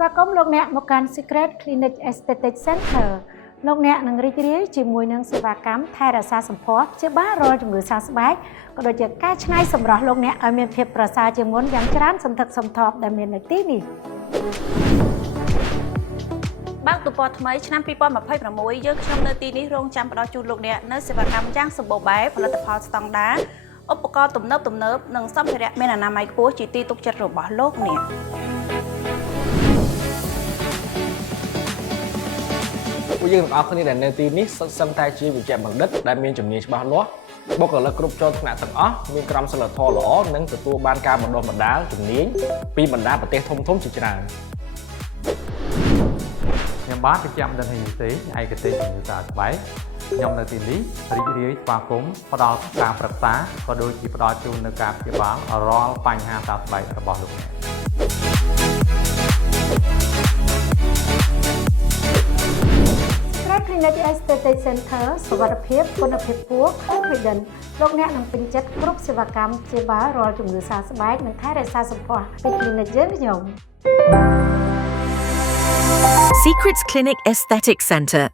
ស្វាគមន៍លោកអ្នកមកកាន់ Secret Clinic Aesthetic Center លោកអ្នកនឹងរីករាយជាមួយនឹងសេវាកម្មថែរក្សាសម្ផស្សជាបាររាល់ជំងឺសើស្បែកក៏ដូចជាការច្នៃសម្រស់លោកអ្នកឲ្យមានភាពប្រសើរជាងមុនយ៉ាងច្រើនសន្ធឹកសន្ធាប់ដែលមាននៅទីនេះបើកទំព័រថ្មីឆ្នាំ2026យើងខ្ញុំនៅទីនេះរងចាំផ្ដល់ជូនលោកអ្នកនៅសេវាកម្មយ៉ាងសម្បូរបែបផលិតផលស្តង់ដារឧបករណ៍ទំនើបនិងសម្ភារៈមានអនាម័យខ្ពស់ជាទីទុកចិត្តរបស់លោកអ្នកពួកយើងទាំងអស់គ្នាដែលនៅទីនេះសុទ្ធសឹងតែជាវិជ្ជបណ្ឌិតដែលមានជំនាញច្បាស់លាស់បុគ្គលិកគ្រប់ជាន់ថ្នាក់ទាំងអស់មានក្រមសីលធម៌ល្អនិងទទួលបានការបណ្ដុះបណ្ដាលជំនាញពីបណ្ដាប្រទេសធំៗជាច្រើនខ្ញុំបាទវិជ្ជបណ្ឌិតហេងសេឯកទេសជំងឺសើស្បែកខ្ញុំនៅទីនេះរីករាយស្វាគមន៍ផ្ដល់ការប្រឹក្សាក៏ដូចជាផ្ដល់ជូននូវការព្យាបាលរាល់បញ្ហាសើស្បែករបស់លោកអ្នកClinic Aesthetic Center សុវត្ថិភាពគុណភាពខ្ពស់ Confident លោកអ្នកនឹងពេញចិត្តគ្រប់សេវាកម្មព្យាបាលរាល់ជំងឺសើស្បែកនិងថែរក្សាសម្ផស្សពី Clinic យើងខ្ញុំ Secrets Clinic Aesthetic Center